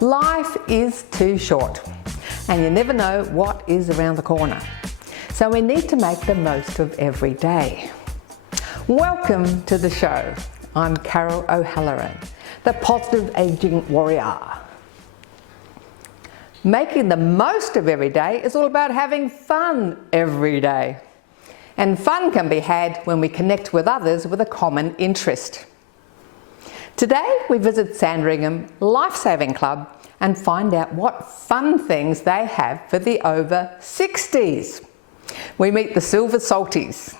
Life is too short and you never know what is around the corner. So we need to make the most of every day. Welcome to the show. I'm Carol O'Halloran, the Positive Aging Warrior. Making the most of every day is all about having fun every day. And fun can be had when we connect with others with a common interest. Today we visit Sandringham Lifesaving Club and find out what fun things they have for the over 60s. We meet the Silver Salties.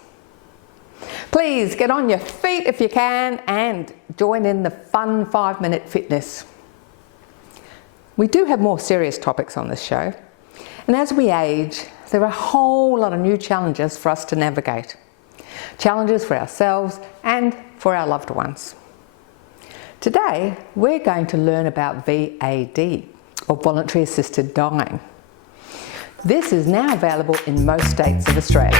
Please get on your feet if you can and join in the fun 5-minute fitness. We do have more serious topics on this show, and as we age there are a whole lot of new challenges for us to navigate. Challenges for ourselves and for our loved ones. Today we're going to learn about VAD, or Voluntary Assisted Dying. This is now available in most states of Australia.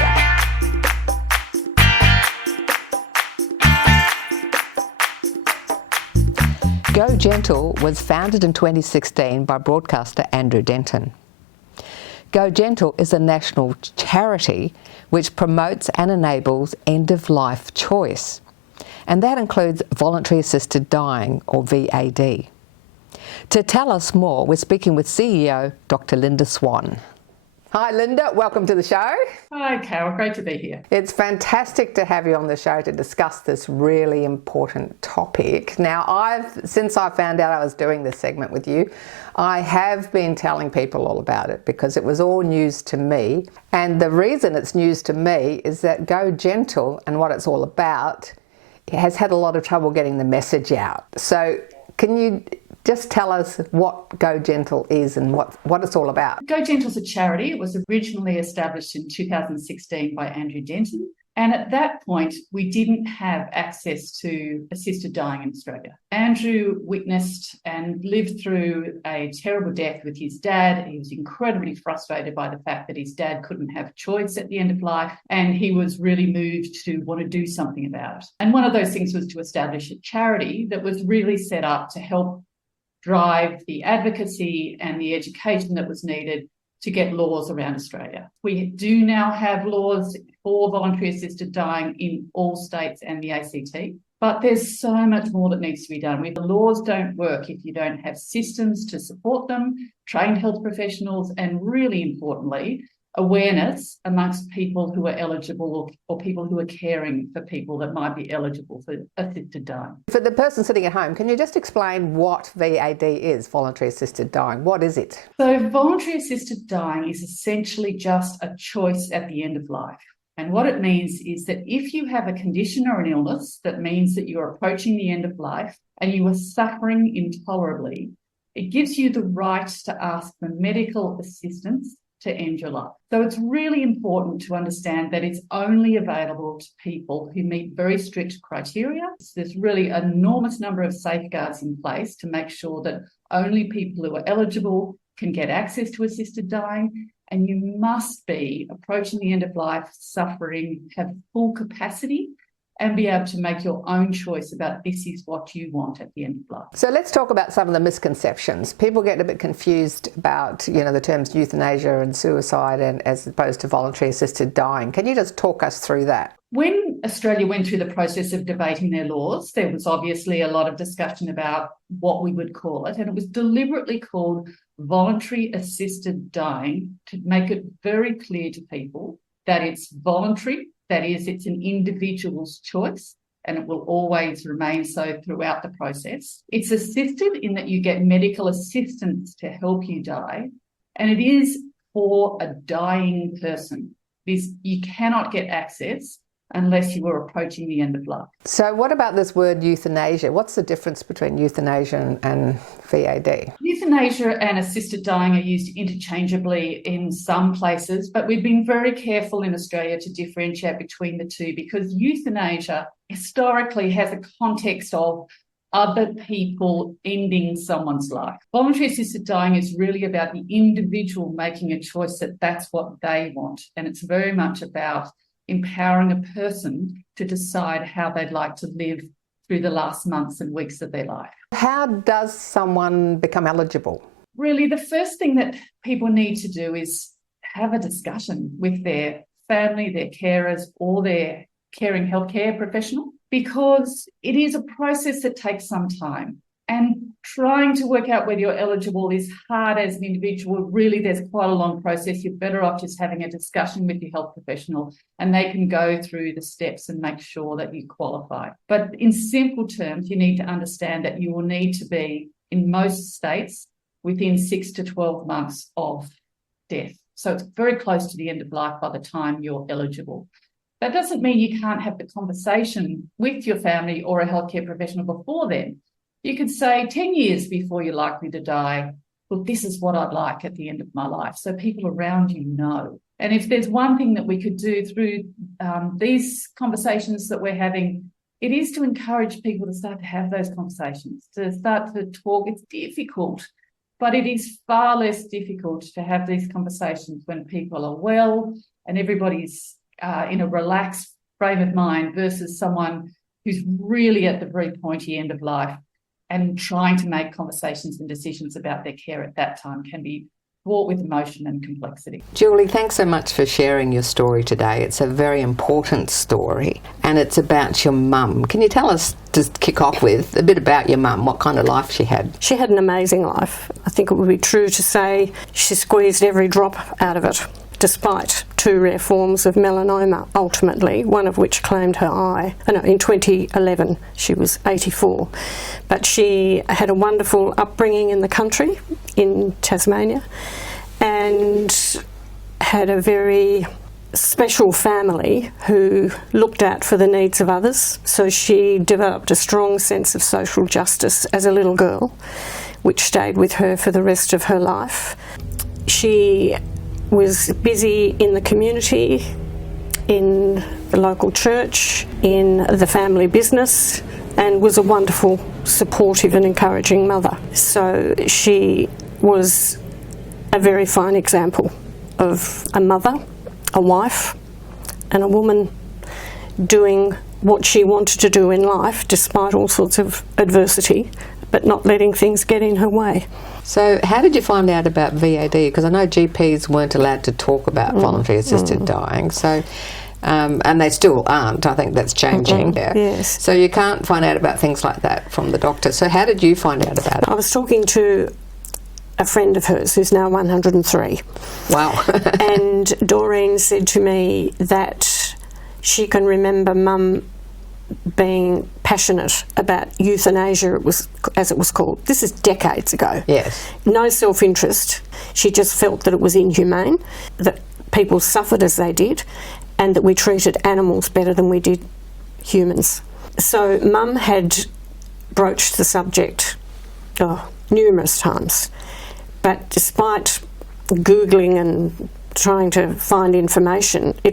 Go Gentle was founded in 2016 by broadcaster Andrew Denton. Go Gentle is a national charity which promotes and enables end-of-life choice. And that includes voluntary assisted dying, or VAD. To tell us more, we're speaking with CEO Dr Linda Swan. Hi Linda, welcome to the show. Hi Carol, great to be here. It's fantastic to have you on the show to discuss this really important topic. Now, since I found out I was doing this segment with you, I have been telling people all about it because it was all news to me. And the reason it's news to me is that Go Gentle and what it's all about has had a lot of trouble getting the message out. So can you just tell us what Go Gentle is and what it's all about? Go Gentle is a charity. It was originally established in 2016 by Andrew Denton. And at that point, we didn't have access to assisted dying in Australia. Andrew witnessed and lived through a terrible death with his dad. He was incredibly frustrated by the fact that his dad couldn't have choice at the end of life, and he was really moved to want to do something about it. And one of those things was to establish a charity that was really set up to help drive the advocacy and the education that was needed to get laws around Australia. We do now have laws for voluntary assisted dying in all states and the ACT, but there's so much more that needs to be done. The laws don't work if you don't have systems to support them, trained health professionals, and really importantly, awareness amongst people who are eligible or people who are caring for people that might be eligible for assisted dying. For the person sitting at home, can you just explain what VAD is, voluntary assisted dying? What is it? So voluntary assisted dying is essentially just a choice at the end of life. And what it means is that if you have a condition or an illness that means that you're approaching the end of life and you are suffering intolerably, it gives you the right to ask for medical assistance to end your life. So it's really important to understand that it's only available to people who meet very strict criteria. There's really an enormous number of safeguards in place to make sure that only people who are eligible can get access to assisted dying, and you must be approaching the end of life, suffering, have full capacity, and be able to make your own choice about this is what you want at the end of life. So let's talk about some of the misconceptions. People get a bit confused about, the terms euthanasia and suicide and as opposed to voluntary assisted dying. Can you just talk us through that? When Australia went through the process of debating their laws, there was obviously a lot of discussion about what we would call it, and it was deliberately called voluntary assisted dying to make it very clear to people that it's voluntary. That is, it's an individual's choice, and it will always remain so throughout the process. It's assisted in that you get medical assistance to help you die, and it is for a dying person. You cannot get access unless you were approaching the end of life. So what about this word euthanasia? What's the difference between euthanasia and VAD? Euthanasia and assisted dying are used interchangeably in some places, but we've been very careful in Australia to differentiate between the two, because euthanasia historically has a context of other people ending someone's life. Voluntary assisted dying is really about the individual making a choice that that's what they want. And it's very much about empowering a person to decide how they'd like to live through the last months and weeks of their life. How does someone become eligible? Really, the first thing that people need to do is have a discussion with their family, their carers, or their caring healthcare professional, because it is a process that takes some time. And trying to work out whether you're eligible is hard as an individual. Really, there's quite a long process. You're better off just having a discussion with your health professional, and they can go through the steps and make sure that you qualify. But in simple terms, you need to understand that you will need to be, in most states, within 6 to 12 months of death. So it's very close to the end of life by the time you're eligible. That doesn't mean you can't have the conversation with your family or a healthcare professional before then. You could say 10 years before you're likely to die, well, this is what I'd like at the end of my life. So people around you know. And if there's one thing that we could do through these conversations that we're having, it is to encourage people to start to have those conversations, to start to talk. It's difficult, but it is far less difficult to have these conversations when people are well and everybody's in a relaxed frame of mind versus someone who's really at the very pointy end of life, and trying to make conversations and decisions about their care at that time can be fraught with emotion and complexity. Julie, thanks so much for sharing your story today. It's a very important story, and it's about your mum. Can you tell us, to kick off with, a bit about your mum, what kind of life she had? She had an amazing life. I think it would be true to say she squeezed every drop out of it, despite 2 rare forms of melanoma, ultimately, one of which claimed her eye. In 2011, she was 84. But she had a wonderful upbringing in the country, in Tasmania, and had a very special family who looked out for the needs of others. So she developed a strong sense of social justice as a little girl, which stayed with her for the rest of her life. She was busy in the community, in the local church, in the family business, and was a wonderful, supportive and encouraging mother. So she was a very fine example of a mother, a wife, and a woman doing what she wanted to do in life despite all sorts of adversity, but not letting things get in her way. So how did you find out about VAD? Because I know GPs weren't allowed to talk about voluntary assisted dying, so and they still aren't. I think that's changing. Yes. So you can't find out about things like that from the doctor. So how did you find out about it? I was talking to a friend of hers who's now 103. Wow. And Doreen said to me that she can remember Mum being passionate about euthanasia, as it was called. This is decades ago. Yes. No self-interest. She just felt that it was inhumane, that people suffered as they did, and that we treated animals better than we did humans. So Mum had broached the subject numerous times, but despite Googling and trying to find information, I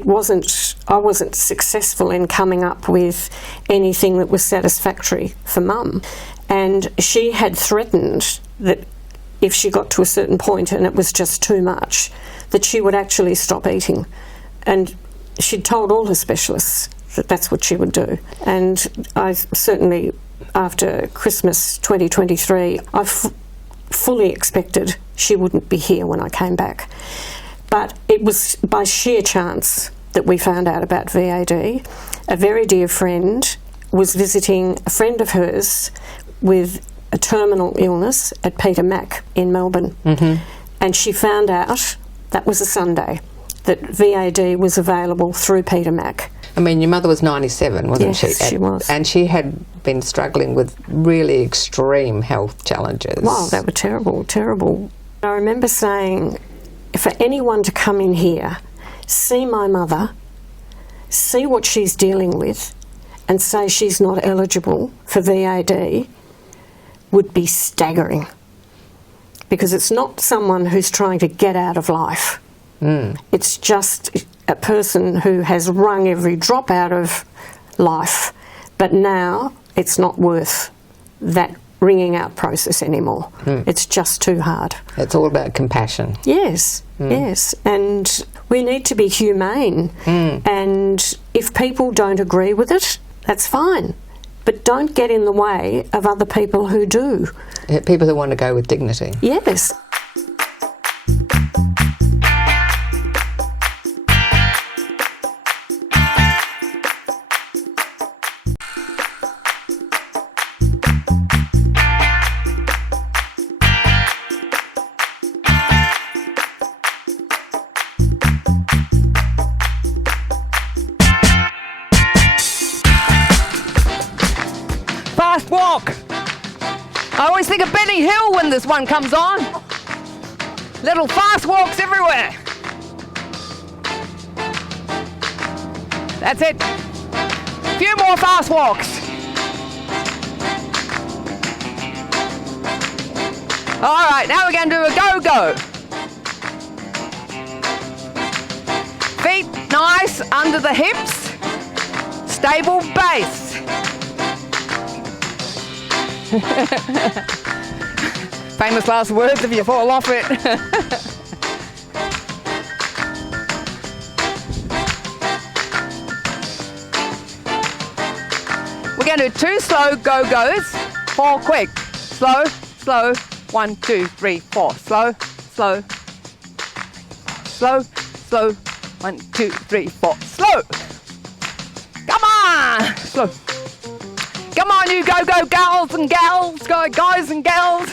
wasn't successful in coming up with anything that was satisfactory for Mum. And she had threatened that if she got to a certain point and it was just too much, that she would actually stop eating. And she'd told all her specialists that that's what she would do. And I certainly, after Christmas 2023, I fully expected she wouldn't be here when I came back. But it was by sheer chance that we found out about VAD. A very dear friend was visiting a friend of hers with a terminal illness at Peter Mac in Melbourne. Mm-hmm. And she found out, that was a Sunday, that VAD was available through Peter Mac. I mean, your mother was 97, wasn't she? Yes, she was. And she had been struggling with really extreme health challenges. Wow, they were terrible, terrible. I remember saying, for anyone to come in here, see my mother, see what she's dealing with and say she's not eligible for VAD would be staggering, because it's not someone who's trying to get out of life. It's just a person who has wrung every drop out of life, but now it's not worth that wringing out process anymore. It's just too hard. It's all about compassion. Yes, yes. And we need to be humane. And if people don't agree with it, that's fine. But don't get in the way of other people who do. People who want to go with dignity. Yes. Fast walk. I always think of Benny Hill when this one comes on. Little fast walks everywhere. That's it. A few more fast walks. All right, now we're going to do a go-go. Feet nice under the hips. Stable base. Famous last words if you fall off it. We're going to do 2 slow go-goes, 4 quick. Slow, slow, 1, 2, 3, 4. Slow, slow, slow, slow, 1, 2, 3, 4. Slow. Come on. Slow. Come on, you go-go gals and gals, guys and gals.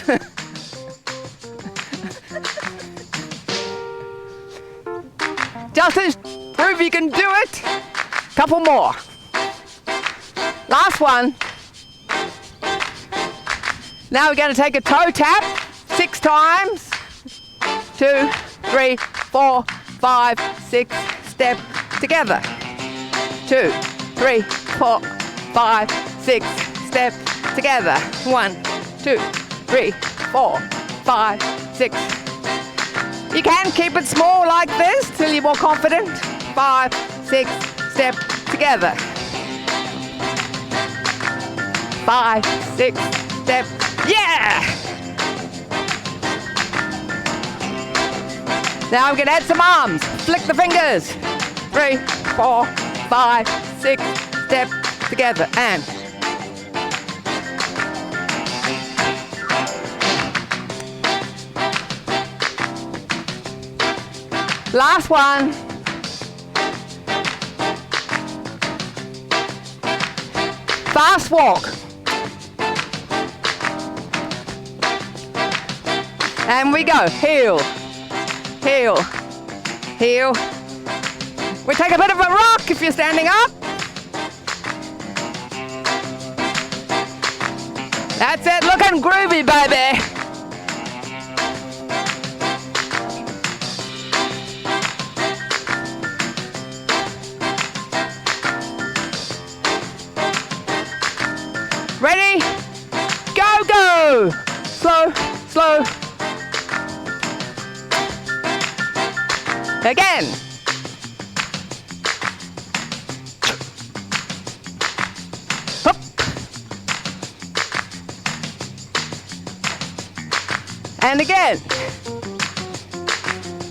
Just to prove you can do it, couple more. Last one. Now we're going to take a toe tap 6 times. 2, 3, 4, 5, 6, step together. 2, 3, 4, 5, 6, step together. 1, 2, 3, 4, 5, 6. You can keep it small like this till you're more confident. 5, 6, step together. 5, 6, step. Yeah! Now I'm going to add some arms. Flick the fingers. 3, 4, 5, 6, step together. And last one. Fast walk. And we go. Heel, heel, heel. We take a bit of a rock if you're standing up. That's it. Looking groovy, baby. Ready? Go, go! Slow, slow. Again. Hup. And again.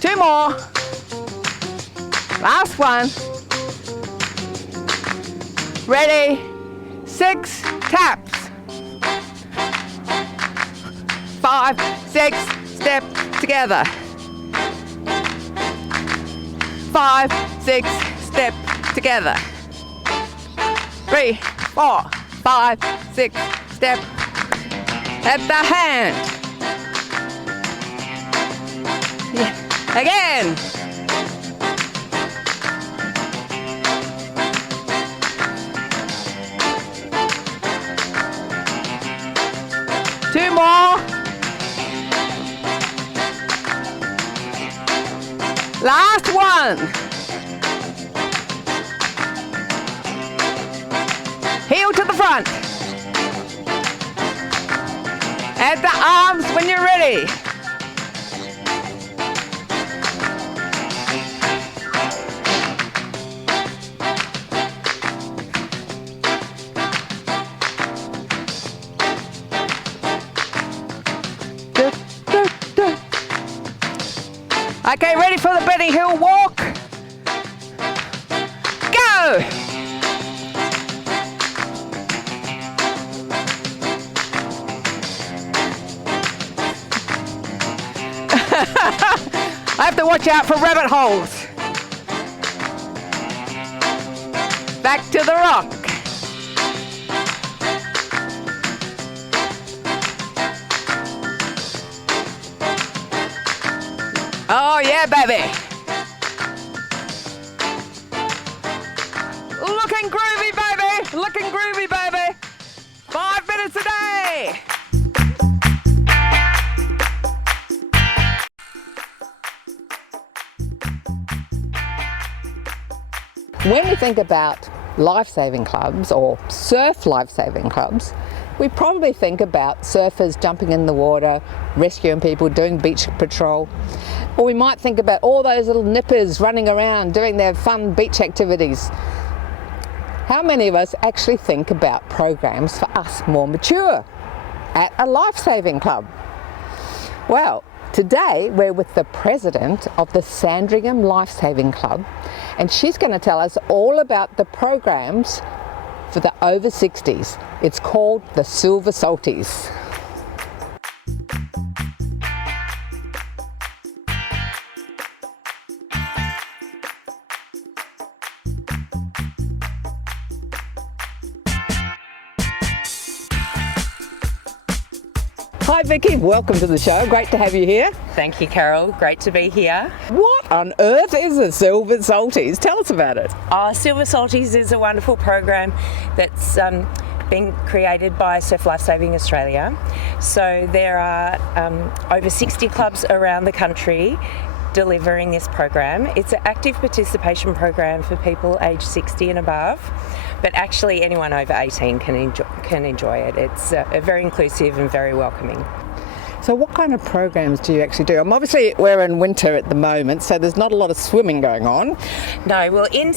2 more. Last one. Ready? 6 taps. 5, 6, step together. 5, 6, step together. 3, 4, 5, 6, step. At the hand. Yeah. Again. Two more. Last one. heel to the front. Add the arms when you're ready. Okay, ready for the Benny Hill walk? Go! I have to watch out for rabbit holes. Back to the rock. Oh yeah, baby. Looking groovy, baby. Looking groovy, baby. 5 minutes a day. When we think about life-saving clubs or surf life-saving clubs, we probably think about surfers jumping in the water, rescuing people, doing beach patrol. Or we might think about all those little nippers running around doing their fun beach activities. How many of us actually think about programs for us more mature at a life-saving club? Well, today we're with the president of the Sandringham Life-Saving Club, and she's going to tell us all about the programs for the over 60s. It's called the Silver Salties. Hi Vicky, welcome to the show. Great to have you here. Thank you, Carol. Great to be here. What on earth is the Silver Salties? Tell us about it. Silver Salties is a wonderful program that's been created by Surf Lifesaving Australia. So there are over 60 clubs around the country delivering this program. It's an active participation program for people aged 60 and above, but actually anyone over 18 can enjoy it. It's very inclusive and very welcoming. So what kind of programs do you actually do? Obviously we're in winter at the moment, so there's not a lot of swimming going on. No, well in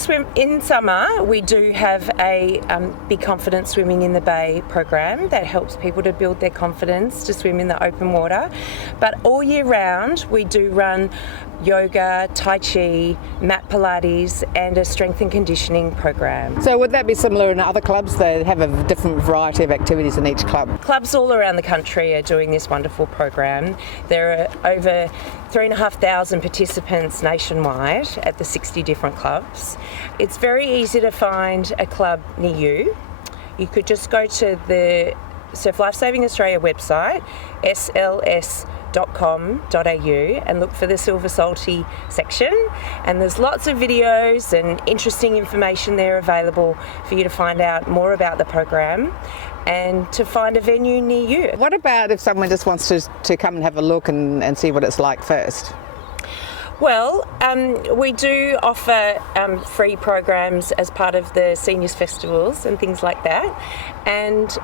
summer we do have a Be Confident Swimming in the Bay program that helps people to build their confidence to swim in the open water. But all year round we do run yoga, tai chi, mat pilates and a strength and conditioning program. So would that be similar in other clubs? They have a different variety of activities in each club? Clubs all around the country are doing this wonderful program. There are over 3,500 participants nationwide at the 60 different clubs. It's very easy to find a club near you. You could just go to the Surf Lifesaving Australia website, sls.com.au, and look for the Silver Salty section, and there's lots of videos and interesting information there available for you to find out more about the program and to find a venue near you. What about if someone just wants to come and have a look and see what it's like first? Well, we do offer free programs as part of the seniors festivals and things like that, and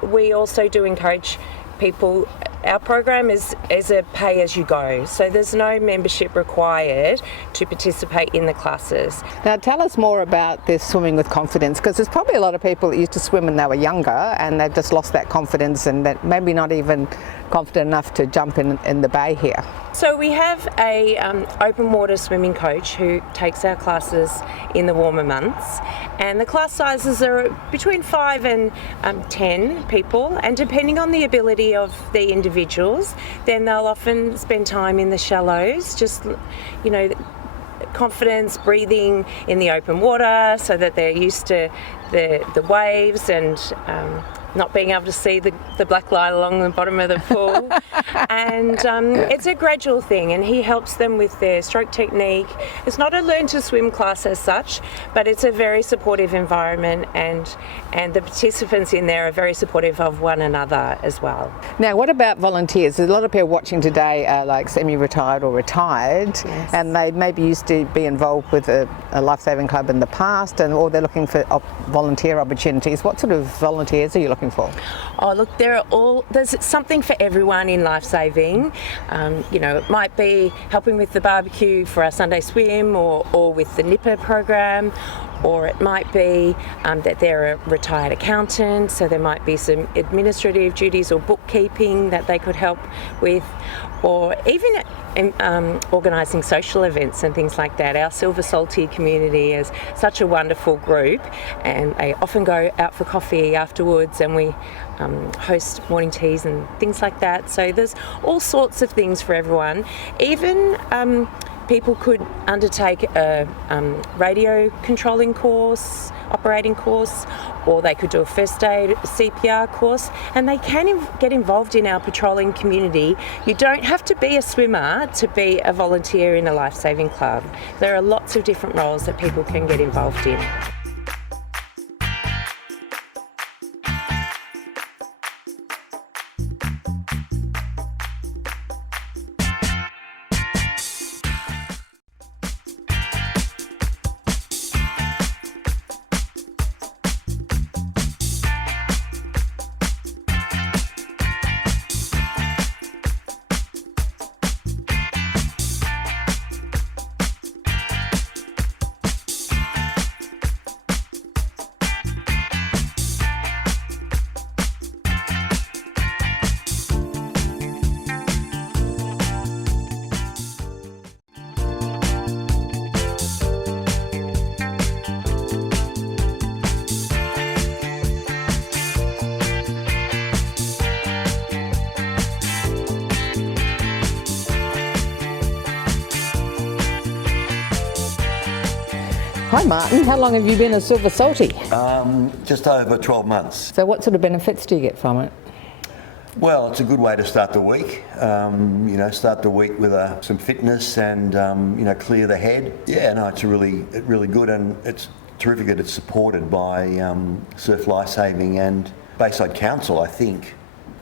we also do encourage people. Our program is a pay-as-you-go, so there's no membership required to participate in the classes. Now tell us more about this swimming with confidence, because there's probably a lot of people that used to swim when they were younger and they've just lost that confidence and that maybe not even confident enough to jump in the bay here. So we have a open water swimming coach who takes our classes in the warmer months, and the class sizes are between 5 and 10 people, and depending on the ability of the individuals, then they'll often spend time in the shallows, just, you know, confidence, breathing in the open water so that they're used to the waves and not being able to see the black line along the bottom of the pool. And it's a gradual thing, and he helps them with their stroke technique. It's not a learn to swim class as such, but it's a very supportive environment, and the participants in there are very supportive of one another as well. Now, what about volunteers? There's a lot of people watching today are like semi-retired or retired, Yes. and they maybe used to be involved with a lifesaving club in the past, or they're looking for volunteer opportunities. What sort of volunteers are you looking for? Oh, look, there's something for everyone in lifesaving. It might be helping with the barbecue for our Sunday swim, or with the Nipper program, or it might be that they're a retired accountant, so there might be some administrative duties or bookkeeping that they could help with, or even organising social events and things like that. Our Silver Salty community is such a wonderful group, and they often go out for coffee afterwards, and we host morning teas and things like that. So there's all sorts of things for everyone. Even people could undertake a radio controlling course, operating course, or they could do a first aid CPR course, and they can get involved in our patrolling community. You don't have to be a swimmer to be a volunteer in a lifesaving club. There are lots of different roles that people can get involved in. Hi Martin, how long have you been a Silver Salty? Just over 12 months. So what sort of benefits do you get from it? Well, it's a good way to start the week. Start the week with some fitness and clear the head. Yeah, no, it's really good, and it's terrific that it's supported by Surf Lifesaving and Bayside Council, I think.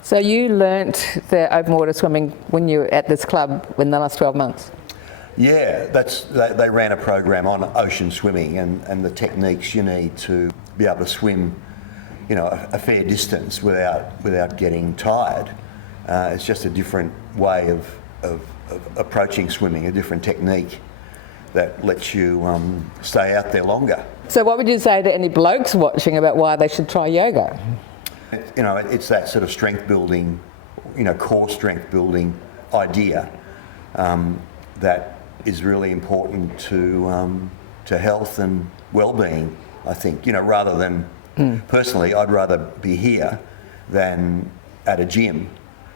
So you learnt the open water swimming when you were at this club in the last 12 months? Yeah, they ran a program on ocean swimming and the techniques you need to be able to swim, a fair distance without getting tired. It's just a different way of approaching swimming, a different technique that lets you stay out there longer. So what would you say to any blokes watching about why they should try yoga? It's that sort of strength building, core strength building idea that is really important to health and well-being, I think. Rather than, personally, I'd rather be here than at a gym,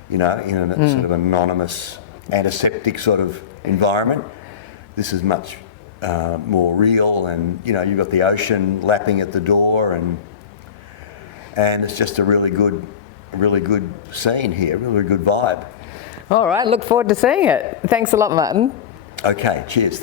in a sort of anonymous antiseptic sort of environment. This is much more real, and you've got the ocean lapping at the door, and it's just a really good scene here, really good vibe. All right, look forward to seeing it. Thanks a lot, Martin. Okay, cheers.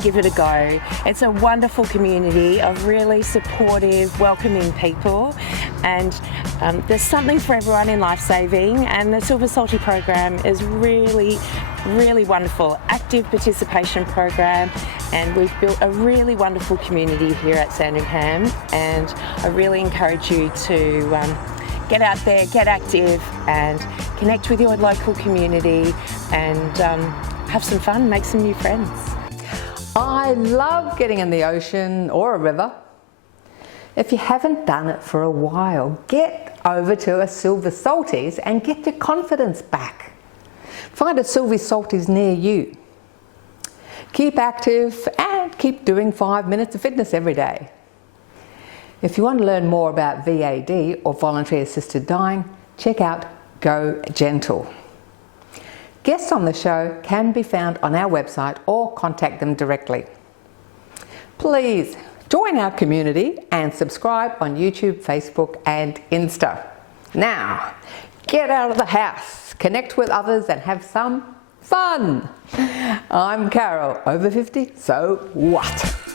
Give it a go. It's a wonderful community of really supportive, welcoming people, and there's something for everyone in lifesaving, and the Silver Salty program is really wonderful, active participation program, and we've built a really wonderful community here at Sandringham, and I really encourage you to get out there, get active, and connect with your local community, and have some fun, make some new friends. I love getting in the ocean or a river. If you haven't done it for a while, get over to a Silver Salties and get your confidence back. Find a Silver Salties near you. Keep active and keep doing 5 minutes of fitness every day. If you want to learn more about VAD or voluntary assisted dying, check out Go Gentle. Guests on the show can be found on our website or contact them directly. Please join our community and subscribe on YouTube, Facebook and Insta. Now, get out of the house, connect with others and have some fun. I'm Carol, over 50, so what?